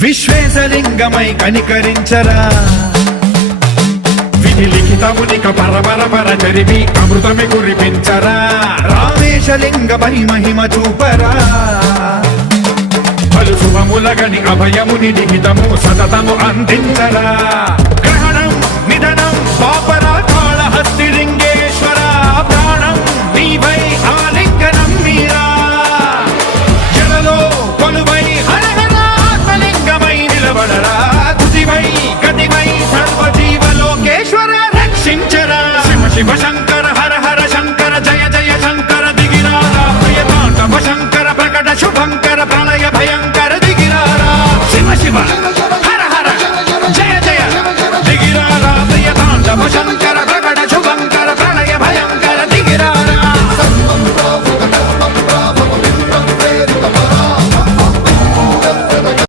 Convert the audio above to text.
విశ్వేశలింగమై కనికరించరా విధి లిఖితమునిక పరపర చరివి అమృతమి కురిపించరా రామేశలింగమై మహిమ చూపరా పలు శుభములగని అభయముని లిఖితము సతతము అందించరా